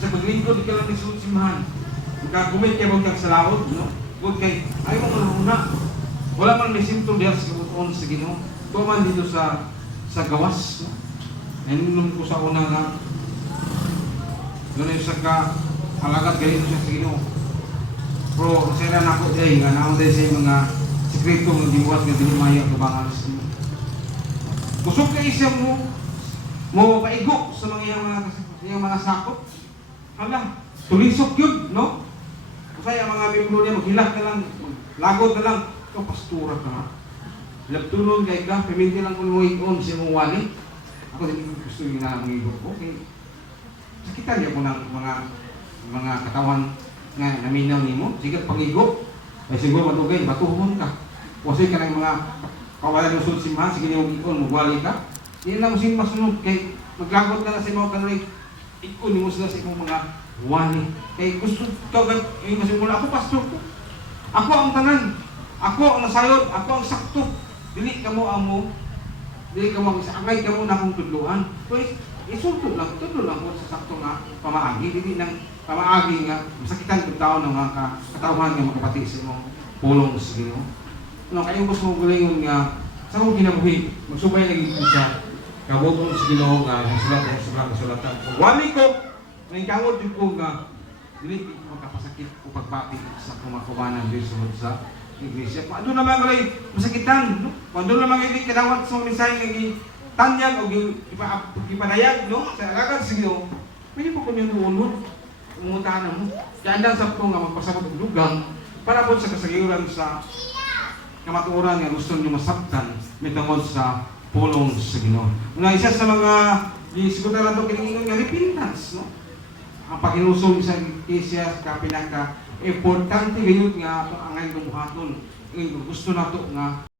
Sa paglingkod ka lang ni simbahan. Magkagumit kayo huwag kang salawod, no? Huwag kayo, ayaw mo maluna. Wala man may symptom diyan sa kabutuon sa Ginoo. Tuman dito sa gawas, no? Nainulong ko sa una nga, doon yung sa alagad ganito siya sa Ginoo. Pero nasira na ako dahil nga naon dahil sa mga sekreto ng gibuhat nga dinumaya ang kabangan sa Ginoo. Kusog ka isang mo paigo sa mga sakop. Hala, tulisok yun, no? Kasi ang mga membro niya, maghilak na lang, lagod na lang, ito, pastura ka na. Labtunon kay ka, piminti lang kung muikon si mong wali. Ako din gusto yung na mga okay. Sakitan niya ko ng mga katawan nga naminaw ni mo. Sige, pag-igo, ay siguro matugay, batuhon ka. Kasi ka ng mga kawalan ng sulod simbahan, sige niyo ikon, magwali ka. Hindi lang sing masunod, kay maglagot ka na sa mga kanoy, ikon mo sila sa ikong mga wali. Kaya gusto ko yung masimula, ako pastor ko. Ako ang tanan. Ako ang nasayod. Ako ang sakto. Dili ka mo amo. Dili ka mo angay ka mo na akong tudluan. Pues isulto lang. Tudlo lang ko sa sakto nga pamaagi. Dili nang pamaagi nga masakitan ng tao ng mga katauhan nga magkapati sa imong pulong sa Ginoo. Ano kayo gusto mo gulingon nga sa akong kinabuhi magsubay lagi ko sa kabutong sa Ginoo nga kasulatan. Wali ko may kawod yung ko nga dili magkapasakit o pagbati sa kumakubanan dito sa iglesia. Kung ano naman kalay masakitan, no? Kung ano naman hindi kinawat sa misay nga tanyag o ipanayag, no? Sa agad sige, pwede po kung yung uunod, umutahan mo. Kaya andang sa po nga magpasabot ng lugang para po sa kasagayuran sa kamatuoran nga gusto nyo masabtan may tungkol sa pulong sa Ginoo. Una isa sa mga siguro na ito kiningon nga repentance, no? Ang paghinusong sa Ecclesia ka pinaka importante gayud nga ang angay ng buhaton. Gusto nato nga